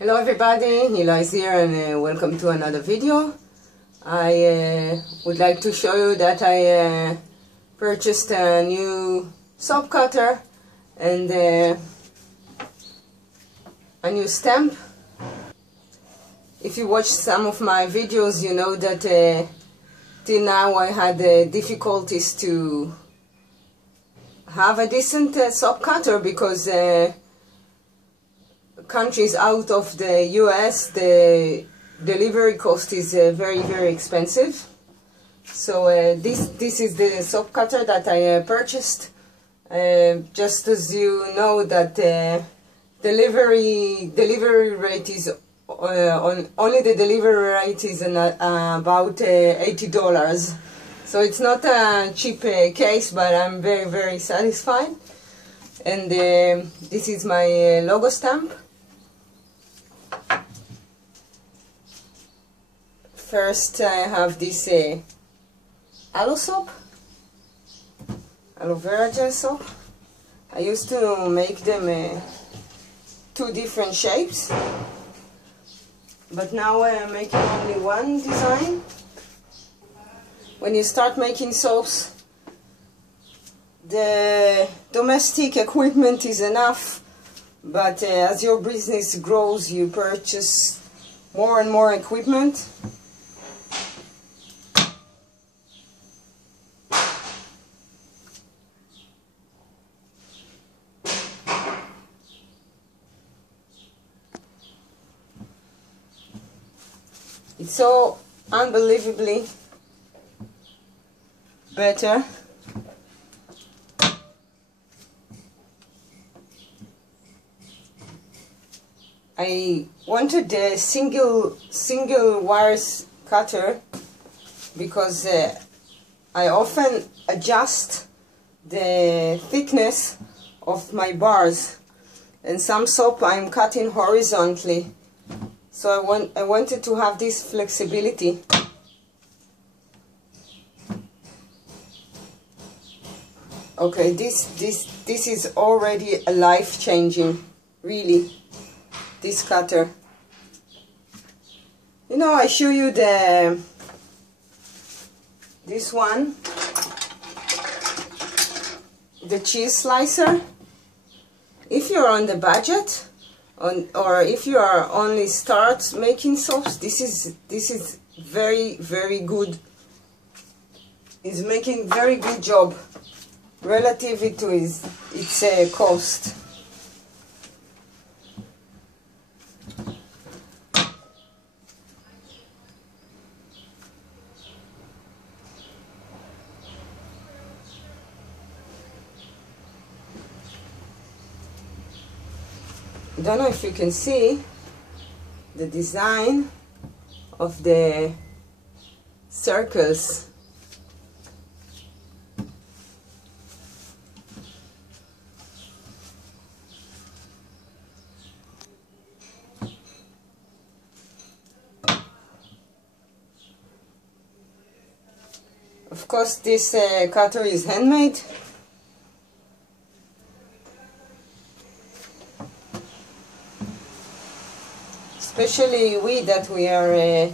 Hello everybody, Eli's here and welcome to another video. I would like to show you that I purchased a new soap cutter and a new stamp. If you watch some of my videos, you know that till now I had difficulties to have a decent soap cutter because countries out of the US, the delivery cost is very expensive. So this is the soap cutter that I purchased. Just as you know that delivery rate is only the delivery rate is about $80. So it's not a cheap case, but I'm very satisfied. And this is my logo stamp. First I have this aloe soap, aloe vera gel soap. I used to make them two different shapes, but now I'm making only one design. When you start making soaps, the domestic equipment is enough, but as your business grows, you purchase more and more equipment. It's so unbelievably better. I wanted a single wires cutter because I often adjust the thickness of my bars, and some soap I'm cutting horizontally. So I wanted to have this flexibility. Okay, this is already a life-changing, really, this cutter. You know, I show you this one, the cheese slicer. If you're on the budget, or if you are only start making soaps, this is very good. It's making very good job relative to its cost. I don't know if you can see the design of the circles. Of course, this cutter is handmade. Especially we are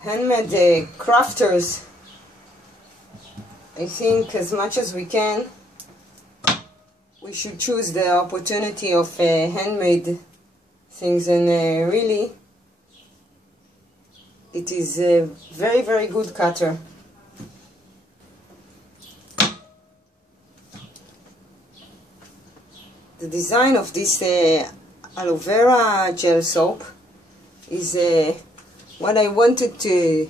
handmade crafters. I think as much as we can, we should choose the opportunity of handmade things, and really it is a very good cutter. The design of this aloe vera gel soap is what I wanted to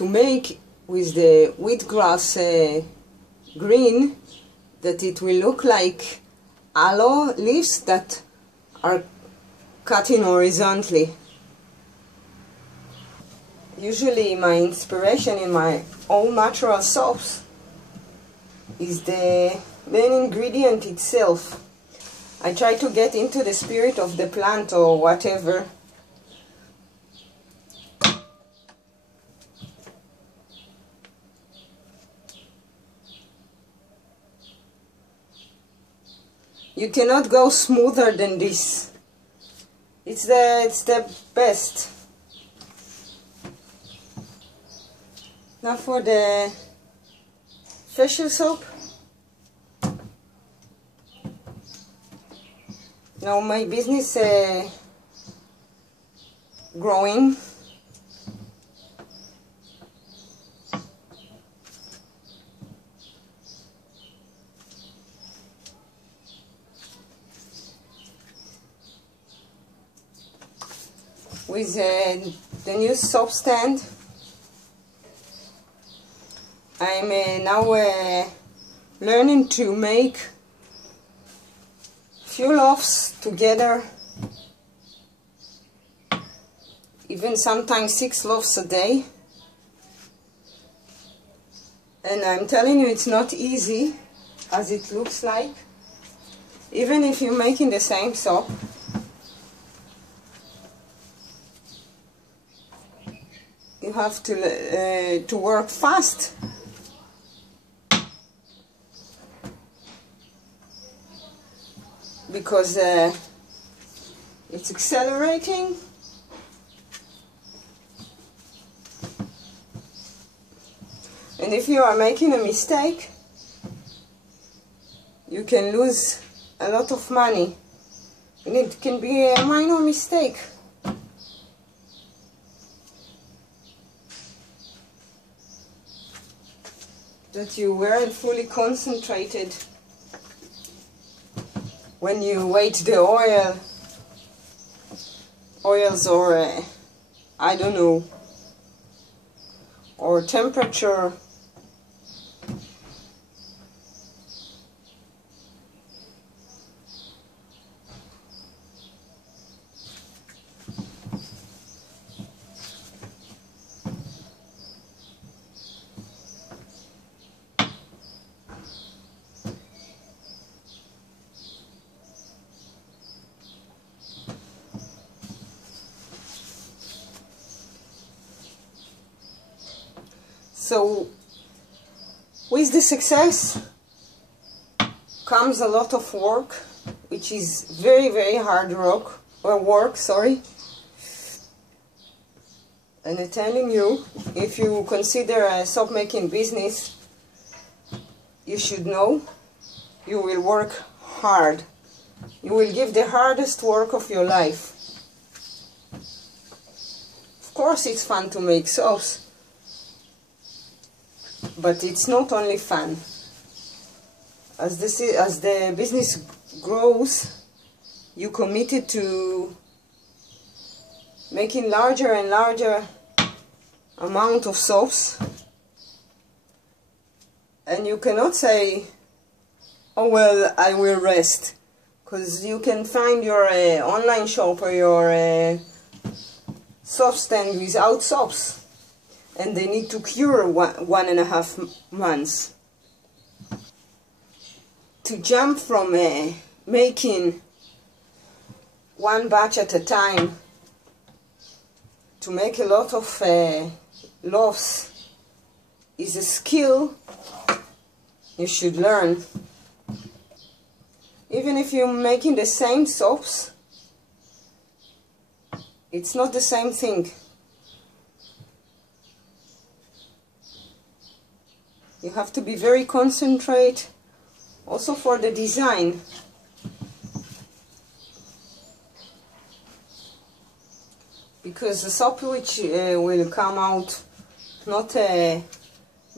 make with the wheatgrass green, that it will look like aloe leaves that are cutting horizontally. Usually my inspiration in my own natural soaps is the main ingredient itself. I try to get into the spirit of the plant or whatever. You cannot go smoother than this. It's the best. Now for the facial soap. Now my business growing. With the new soap stand, I'm now learning to make few loaves together, even sometimes 6 loaves a day. And I'm telling you, it's not easy as it looks like, even if you're making the same soap. You have to work fast. Because it's accelerating. And if you are making a mistake, you can lose a lot of money. And it can be a minor mistake. That you weren't fully concentrated when you weight the oils or I don't know, or temperature. So with the success comes a lot of work, which is very, very hard work, sorry. And I'm telling you, if you consider a soap making business, you should know you will work hard. You will give the hardest work of your life. Of course it's fun to make soaps, but it's not only fun. As the business grows, you committed to making larger and larger amount of soaps, and you cannot say, oh well, I will rest, because you can find your online shop or your soap stand without soaps, and they need to cure 1.5 months. To jump from making one batch at a time to make a lot of loaves is a skill you should learn. Even if you're making the same soaps, it's not the same thing. You have to be very concentrate also for the design. Because the soap which will come out not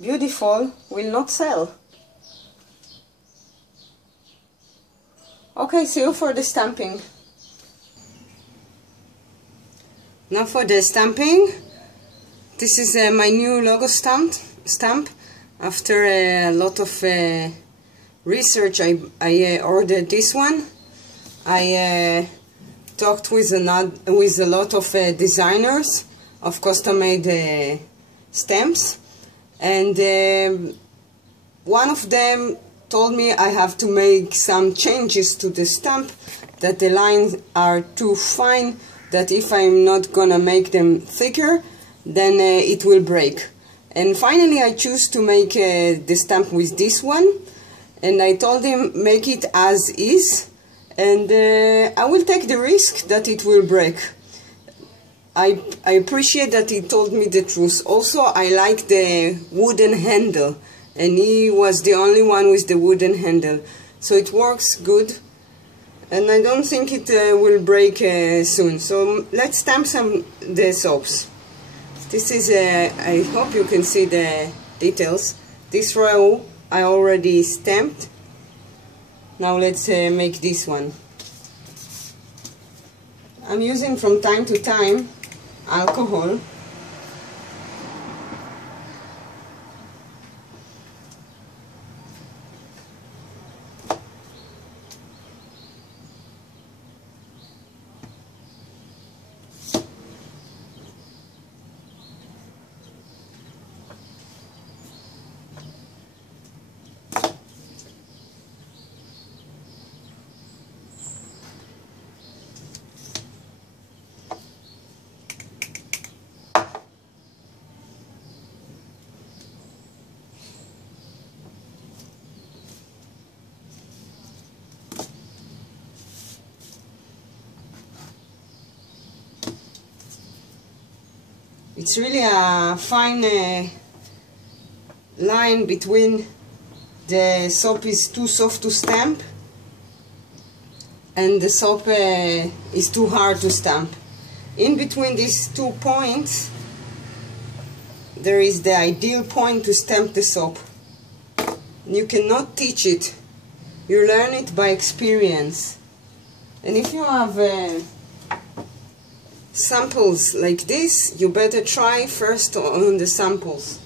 beautiful will not sell. Okay, see you for the stamping. Now for the stamping, this is my new logo stamp. After a lot of research, I ordered this one. I talked with a lot of designers of custom-made stamps, and one of them told me I have to make some changes to the stamp, that the lines are too fine, that if I'm not gonna make them thicker, then it will break. And finally I choose to make the stamp with this one, and I told him make it as is, and I will take the risk that it will break. I appreciate that he told me the truth. Also, I like the wooden handle, and he was the only one with the wooden handle, so it works good, and I don't think it will break soon. So let's stamp the soaps. This is I hope you can see the details. This row I already stamped. Now let's make this one. I'm using from time to time alcohol. It's really a fine line between the soap is too soft to stamp and the soap is too hard to stamp. In between these 2 points there is the ideal point to stamp the soap. You cannot teach it, you learn it by experience. And if you have samples like this, you better try first on the samples.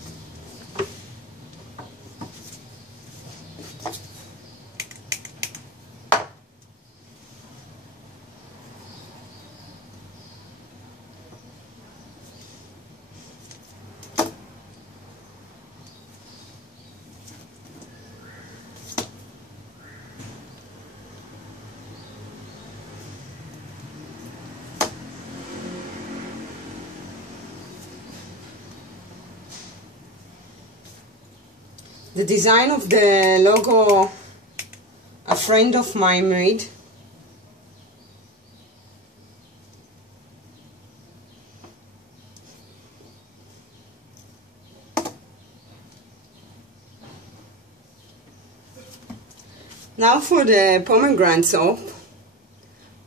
The design of the logo a friend of mine made. Now for the pomegranate soap,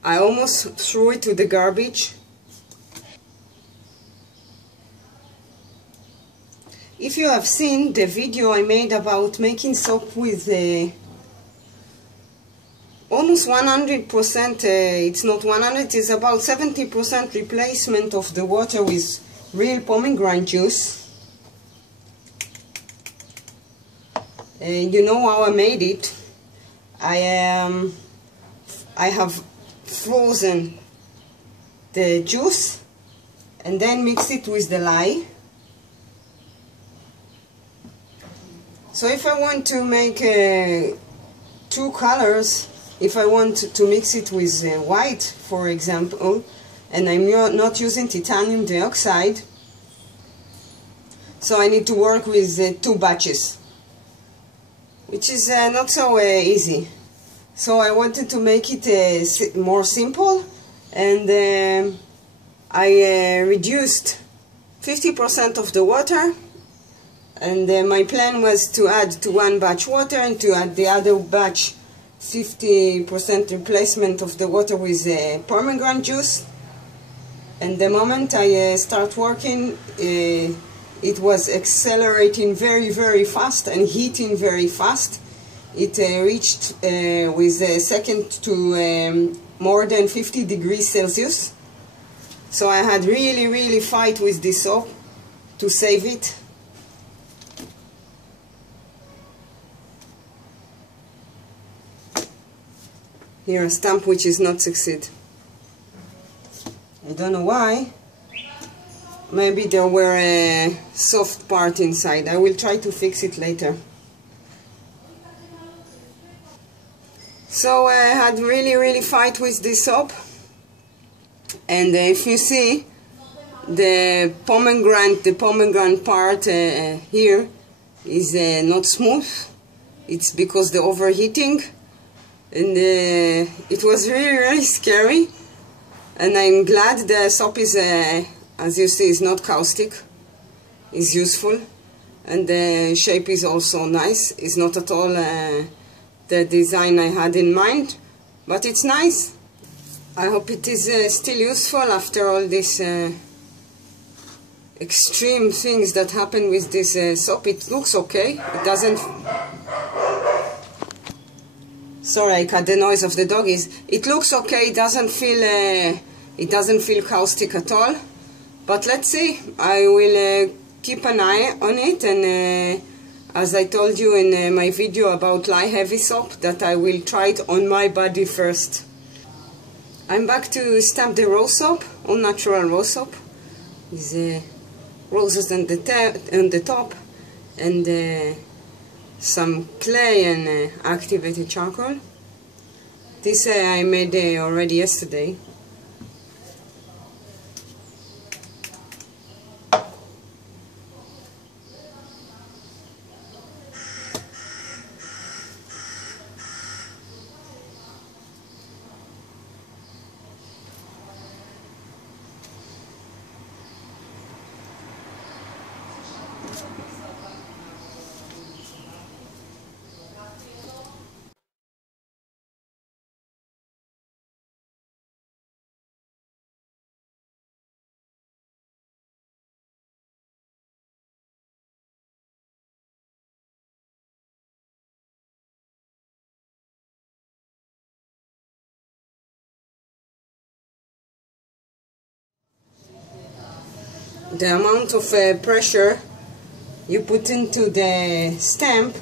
I almost threw it to the garbage. If you have seen the video I made about making soap with almost 100%, it's not 100, it's about 70% replacement of the water with real pomegranate juice. You know how I made it. I have frozen the juice and then mix it with the lye. So if I want to make 2 colors, if I want to mix it with white, for example, and I'm not using titanium dioxide, so I need to work with 2 batches, which is not so easy. So I wanted to make it more simple, and I reduced 50% of the water. And my plan was to add to 1 batch water and to add the other batch 50% replacement of the water with pomegranate juice. And the moment I start working, it was accelerating very, very fast and heating very fast. It reached with a second to more than 50 degrees Celsius. So I had really fight with this soap to save it. Here a stamp which is not succeed. I don't know why. Maybe there were a soft part inside. I will try to fix it later. So I had really fight with this soap. And if you see the pomegranate part here is not smooth. It's because the overheating. and it was really scary. And I'm glad the soap is, as you see, is not caustic. It's useful, and the shape is also nice. It's not at all the design I had in mind, but it's nice. I hope it is still useful after all these extreme things that happen with this soap. It looks okay. It doesn't... Sorry, I cut the noise of the doggies. It looks okay. It doesn't feel caustic at all. But let's see. I will keep an eye on it, and as I told you in my video about lye heavy soap, that I will try it on my body first. I'm back to stamp the rose soap, all natural rose soap. With roses on the top, and some clay and activated charcoal. This I made already yesterday. The amount of pressure you put into the stamp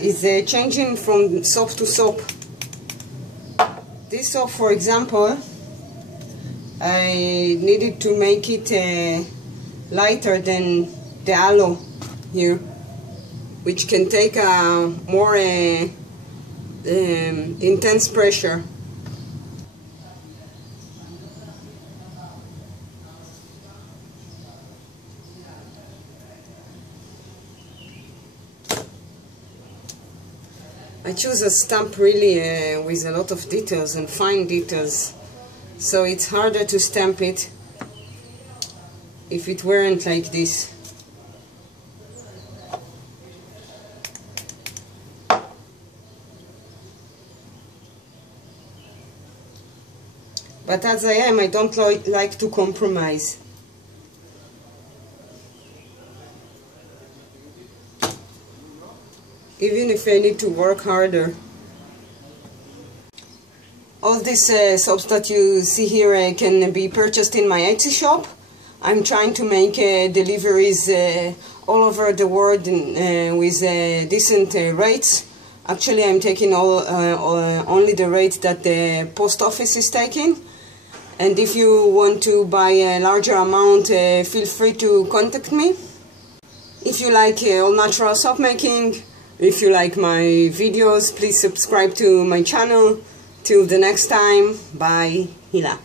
is changing from soap to soap. This soap, for example, I needed to make it lighter than the aloe here, which can take a more intense pressure. I choose a stamp really with a lot of details and fine details, so it's harder to stamp it if it weren't like this. But as I am, I don't like to compromise. Even if I need to work harder. All these soaps that you see here can be purchased in my Etsy shop. I'm trying to make deliveries all over the world with decent rates. Actually, I'm taking only the rate that the post office is taking. And if you want to buy a larger amount, feel free to contact me. If you like all natural soap making, if you like my videos, please subscribe to my channel. Till the next time, bye, Hila.